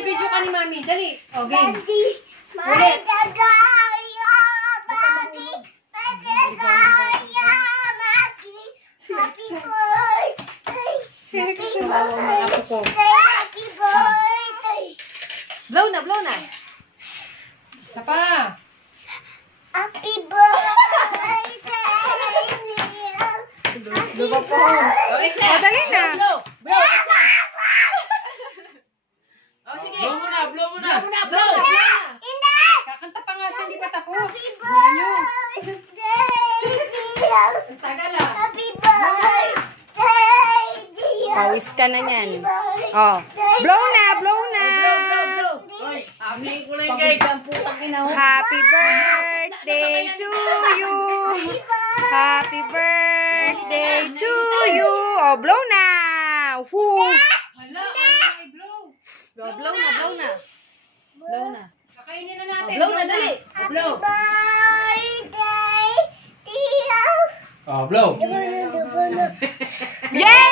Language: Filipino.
Bibidyo ka ni Mami. Dali. O, game. Ulit. Blow na, blow na. Isa pa. Happy birthday. Blow pa po. O, dali na. Blow. Blow. O, sige. Blow mo na, blow mo na. Blow mo na, blow. Hindi. Kakanta pa nga siya, hindi pa tapos. Happy Bulan nyo. birthday. Ang tagal ah. Happy birthday. Pawis ka na yan. Oh. Blow na, blow na. Oy, aming ko lang cake. Happy birthday to you. Happy birthday to you. Oh, blow na. Woo. Hala, ay blow. Blow na, blow na. Blow na. Kakainin na natin. Blow na, dali. Blow. Birthday. Oh, blow. Yay!